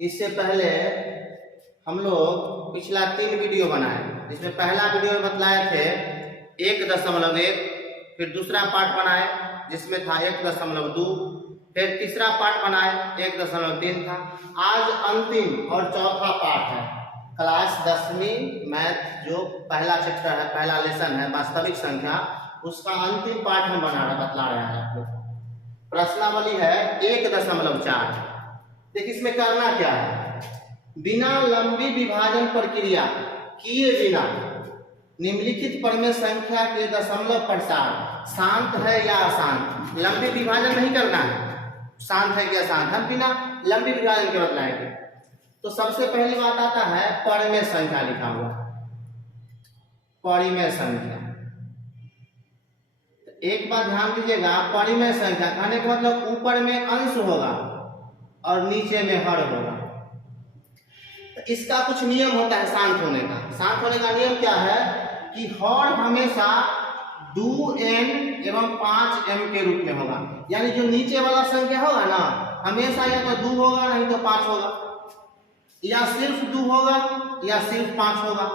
इससे पहले हम लोग पिछला 3 वीडियो बनाए, जिसमें पहला वीडियो में बतलाए थे 1.1, फिर दूसरा पार्ट बनाए जिसमें था 1.2, फिर तीसरा पार्ट बनाए 1.3 था। आज अंतिम और चौथा पार्ट है क्लास 10वीं मैथ, जो पहला चैप्टर है, पहला लेसन है वास्तविक संख्या, उसका अंतिम पार्ट हम बतला रहे हैं आप लोग। प्रश्नावली है 1.4। देखिए इसमें करना क्या है, बिना लंबी विभाजन प्रक्रिया किए बिना निम्नलिखित प्रमेय संख्या के दशमलव प्रसार शांत है या अशांत, लंबी विभाजन नहीं करना है, शांत है या अशांत, हम बिना लंबी विभाजन के बतलाएंगे। तो सबसे पहली बात आता है परिमेय संख्या लिखा हुआ, परिमेय संख्या। एक बात ध्यान दीजिएगा, परिमेय संख्या कहने का मतलब ऊपर में अंश होगा और नीचे में हर होगा। तो इसका कुछ नियम होता है शांत होने का। शांत होने का नियम क्या है कि हर हमेशा 2n एवं 5m के रूप में होगा, यानी जो नीचे वाला संख्या होगा ना, हमेशा या तो 2 होगा नहीं तो 5 होगा, या सिर्फ 2 होगा या सिर्फ 5 होगा,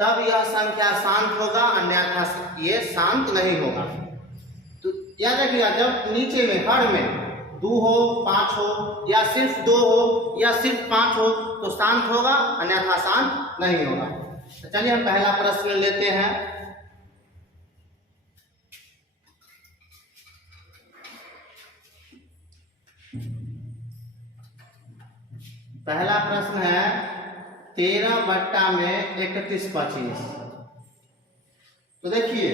तब यह संख्या शांत होगा, अन्यथा ये शांत नहीं होगा। तो याद रखिएगा, जब नीचे में हर में 2 हो, 5 हो, या सिर्फ 2 हो या सिर्फ 5 हो तो शांत होगा, अन्यथा शांत नहीं होगा। तो चलिए हम पहला प्रश्न लेते हैं। पहला प्रश्न है 13 बट्टा में 31/25। तो देखिए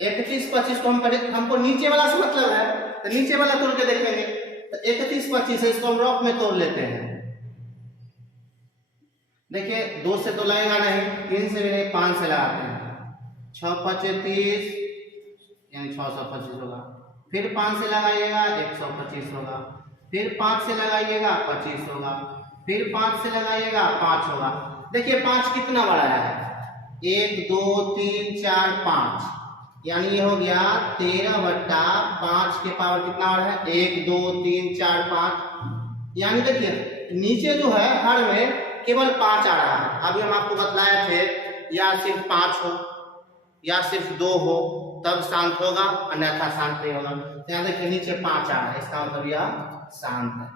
31/25 को हमको नीचे वाला से मतलब है, तो नीचे वाला तोड़ के देखेंगे। तो 31/25 है, इसको हम रॉक में तोड़ लेते हैं। देखिए 2 से तो लगेगा नहीं, 3 से भी नहीं, 5 से लगाते हैं। 6×5 = 30, यानी 625 होगा। फिर 5 से लगाइएगा 125 होगा, फिर 5 से लगाइएगा 25 होगा, फिर 5 से लगाइएगा 5 होगा। देखिए 5 कितना बड़ा है, 1 2 3 4 5, यानी ये हो गया 13 बट्टा 5 के पावर कितना बड़ा है, 1 2 3 4 5। यानी देखिए नीचे जो है हर में केवल 5 आ रहा है। अभी हम आपको बतलाए थे या सिर्फ 5 हो या सिर्फ 2 हो तब शांत होगा, अन्यथा शांत नहीं होगा। यहाँ देखिए नीचे 5 आ रहा है, इसका मतलब यह शांत है।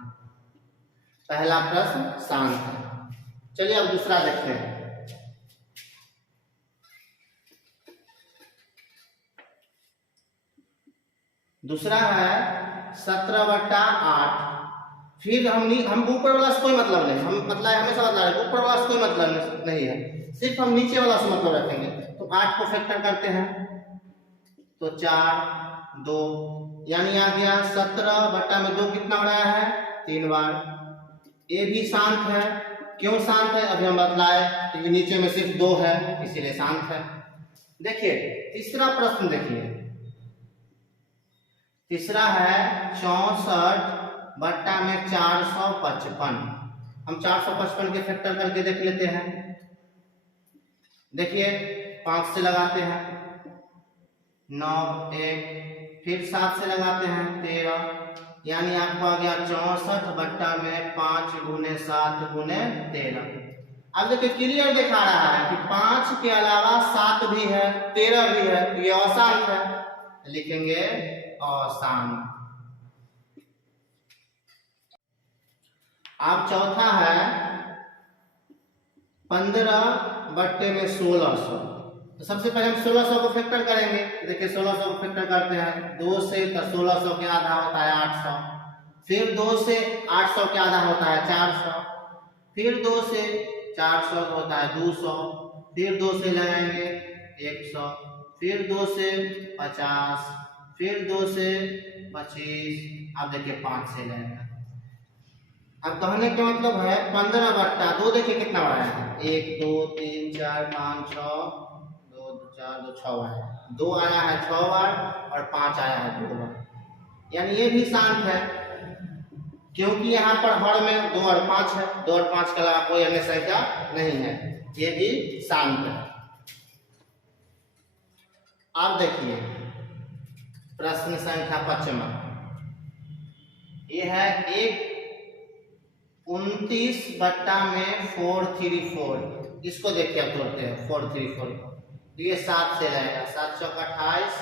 पहला प्रश्न शांत है। चलिए अब दूसरा देखते हैं। दूसरा है 17 बट्टा 8। फिर हम ऊपर वाला से कोई मतलब नहीं, हम मतलब हमेशा बतला रहे ऊपर वाला से कोई मतलब नहीं है, सिर्फ हम नीचे वाला से मतलब रखेंगे। तो 8 को फैक्टर करते हैं तो 4 2, यानी आ गया 17 बट्टा में 2 कितना बड़ा है, 3 बार। ये भी शांत है। क्यों शांत है अभी हम बतलाए, क्योंकि नीचे में सिर्फ 2 है इसीलिए शांत है। देखिए तीसरा प्रश्न देखिए, तीसरा है 64 बट्टा में 455। हम 455 के फैक्टर करके देख लेते हैं। देखिए 5 से लगाते हैं 9 1, फिर 7 से लगाते हैं 13, यानी आपको आ गया 64 बट्टा में 5 × 7 × 13। अब देखिए क्लियर दिखा रहा है कि 5 के अलावा 7 भी है, 13 भी है, ये अशांत है, लिखेंगे अशांत। अब चौथा है 15 बट्टे में 1600। तो सबसे पहले हम 1600 को फैक्टर करेंगे। देखिए 1600 को फैक्टर करते हैं 2 से, तो 1600 के आधा होता है 800, फिर 2 से 800 के आधा होता है 400, फिर 2 से 400 होता है 200, फिर 2 से लगाएंगे 100, फिर 2 से 50, फिर 2 से 25। अब देखिए 5 से लगाएंगे। अब कहने का मतलब है 15 बट्टा 2, देखिए कितना बड़ा है, 1 2 3 4 5 6, 2 4 2 6 बार, 2 आया है 6 बार और 5 आया है 2 बार, यानी ये भी शांत है, क्योंकि यहाँ पर हर में 2 और 5 है, 2 और 5 के अलावा कोई अन्य संख्या नहीं है, ये भी शांत है। अब देखिए प्रश्न संख्या 5वां, ये है 1 29/434। इसको देखिए आप तोड़ते हैं 434 को, तो ये 7 से रहेगा, 7 चौका 28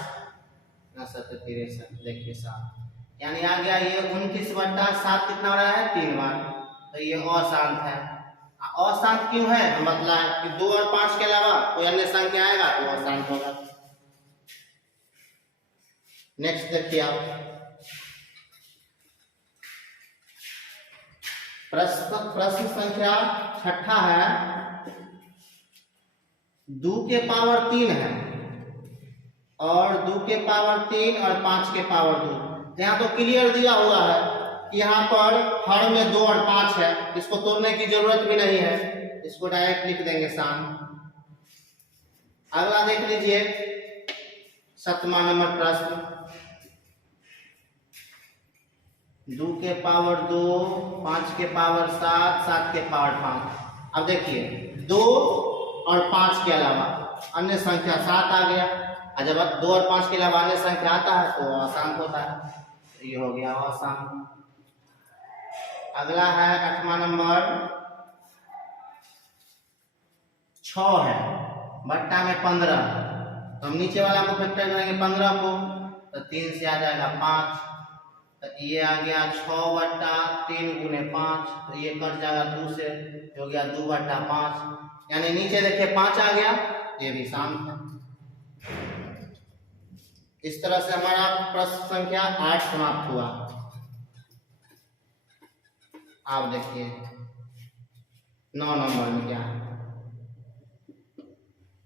ना 7 63, देखिए 7, यानी आ गया ये 29/7 कितना हो रहा है 3 बार, तो ये अशांत है। अशांत क्यों है, मतलब कि 2 और 5 के अलावा कोई अन्य संख्या आएगा तो अशांत होगा। नेक्स्ट देखिए आप, प्रश्न संख्या 6 है, 2 के पावर 3 है और 2 के पावर 3 और 5 के पावर 2। यहाँ तो क्लियर दिया हुआ है कि यहाँ पर हर में 2 और 5 है, इसको तोड़ने की जरूरत भी नहीं है, इसको डायरेक्ट लिख देंगे शाम। अगला देख लीजिए 7वां नंबर प्रश्न, 2 के पावर 2, 5 के पावर 7, 7 के पावर 5। अब देखिए 2 और 5 के अलावा अन्य संख्या 7 आ गया, और जब 2 और 5 के अलावा अन्य संख्या आता है तो अशांत होता है, ये हो गया अशांत। अगला है 8वां नंबर, 6 है बट्टा में 15, तो हम नीचे वाला को फैक्टर करेंगे 15 को, तो 3 से आ जाएगा 5, तो ये आ गया 6/3 गुने 5, तो ये कट जाएगा 2 से, हो गया 2/5, यानी नीचे देखिए 5 आ गया, ये भी शांत है। इस तरह से हमारा प्रश्न संख्या 8 समाप्त हुआ। आप देखिए 9 नंबर में क्या है,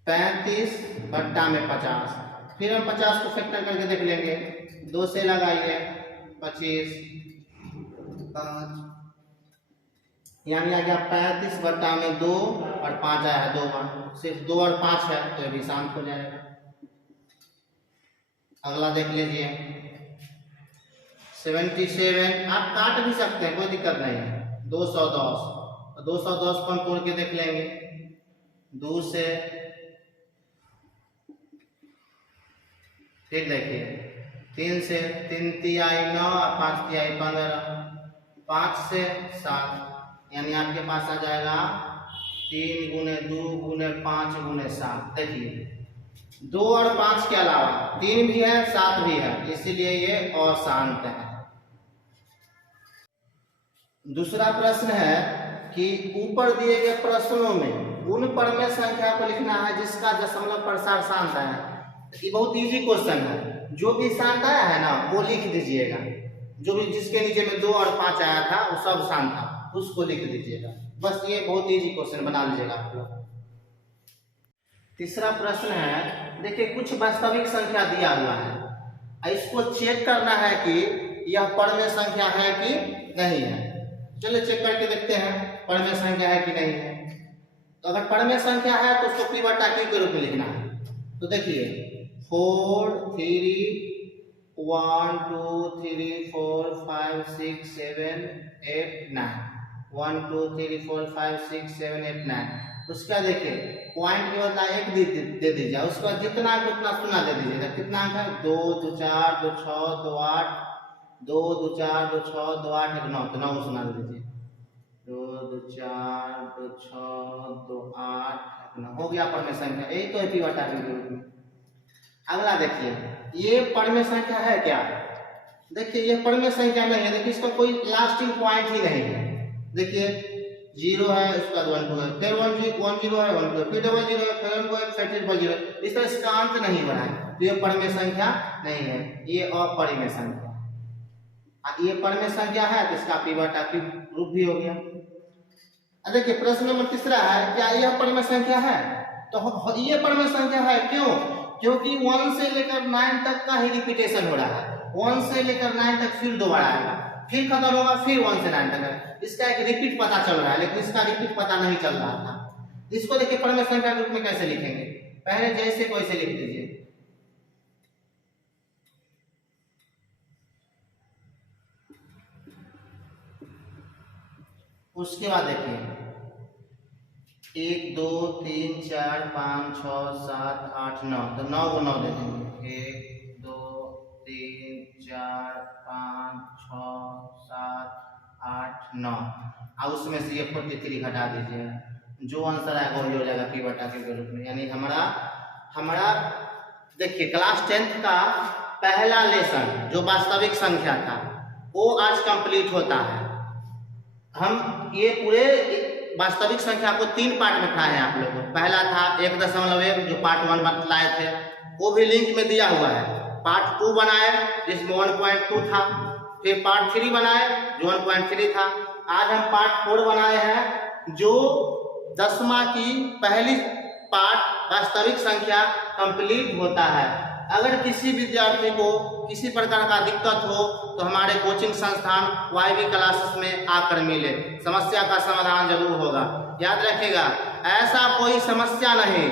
35/50, फिर हम 50 को फैक्टर करके देख लेंगे, 2 से लगाइए 25, 5, यानी आ गया 35/2 और 5 आया है 2 बार, सिर्फ 2 और 5 है तो ये भी शांत हो जाएगा। अगला देख लीजिए 77, आप काट भी सकते हैं, कोई दिक्कत नहीं है, 210, तो 210 को हम तोड़ के देख लेंगे, 2 से, फिर देखिए 3 से, 3 तिहाई 9 और 5 तिहाई 15, 5 से 7, यानी आपके पास आ जाएगा 3 गुने 2 गुने 5 गुने 7। देखिए 2 और 5 के अलावा 3 भी है 7 भी है, इसीलिए ये अशांत है। दूसरा प्रश्न है कि ऊपर दिए गए प्रश्नों में उन परमेय संख्या को लिखना है जिसका दशमलव प्रसार शांत है। ये बहुत इजी क्वेश्चन है, जो भी शांत आया है ना वो लिख दीजिएगा, जो भी जिसके नीचे में 2 और 5 आया था वो सब शांत था, उसको लिख दीजिएगा, बस ये बहुत इजी क्वेश्चन बना लीजिएगा आप लोग। तीसरा प्रश्न है, देखिए कुछ वास्तविक संख्या दिया हुआ है, इसको चेक करना है कि यह परमेय संख्या है कि नहीं है। चलिए चेक करके देखते हैं परमेय संख्या है कि नहीं है। तो अगर परमेय संख्या है तो उसको p बटा q के रूप में लिखना है। तो देखिए 4 3 1 2 3 4 5 6 7 8 9 1 2 3 4 5 6 7 8 9। उसका देखिए पॉइंट के बदला 1 दे दीजिए, उसका जितना उतना शून्य दे दीजिएगा। कितना अंक है 2 2 4 2 6 2 8 2 2 4 2 6 2 8 1 9, तो 9 शून्य दे दीजिए। 2 2 4 2 6 2 8 1 9 हो गया परमेय संख्या, यही तो है p बटा q के रूप में। अगला देखिए ये परमेय संख्या है क्या, देखिए ये परमेय संख्या नहीं है, देखिए इसका कोई लास्टिंग पॉइंट ही नहीं है। देखिए 0 है, उसके बाद 1 2 है, फिर 1 0 है, 1 2 फिर 0 है, फिर 1 2 है, फिर 0 है, इस तरह इसका अंत नहीं बना है, तो ये परमेय संख्या नहीं है, ये अपरिमेय संख्या। ये परमेय संख्या है तो इसका p बटा q रूप भी हो गया। देखिए प्रश्न नंबर तीसरा है, क्या यह परमेय संख्या है, तो ये परमेय संख्या है, क्यों, क्योंकि 1 से लेकर 9 तक का ही रिपीटेशन हो रहा है, 1 से लेकर 9 तक फिर दोबारा आएगा, फिर खत्म होगा, फिर 1 से 9 तक है, इसका एक रिपीट पता चल रहा है, लेकिन इसका रिपीट पता नहीं चल रहा था। इसको देखिए परमेय संख्या के रूप में कैसे लिखेंगे, पहले जैसे को ऐसे लिख दीजिए, उसके बाद देखिए 1 2 3 4 5 6 7 8 9, तो 9 को 9 दे देंगे, 1 2 3 4 5 6 7 8 9। और उसमें से ये 43 घटा दीजिए, जो आंसर आएगा वही हो जाएगा p बटा q के रूप में। यानी हमारा देखिए क्लास 10th का पहला लेसन जो वास्तविक संख्या था वो आज कंप्लीट होता है। हम ये पूरे वास्तविक संख्या को 3 पार्ट में पढ़ाए हैं आप लोगों को। पहला था 1.1 जो पार्ट 1 बतलाए थे, वो भी लिंक में दिया हुआ है। पार्ट 2 बनाए जिसमें 1.2 था, फिर पार्ट 3 बनाए जो 1.3 था। आज हम पार्ट 4 बनाए हैं जो 10वां की पहली पार्ट वास्तविक संख्या कंप्लीट होता है। अगर किसी विद्यार्थी को किसी प्रकार का दिक्कत हो तो हमारे कोचिंग संस्थान YB क्लासेस में आकर मिले, समस्या का समाधान जरूर होगा। याद रखिएगा, ऐसा कोई समस्या नहीं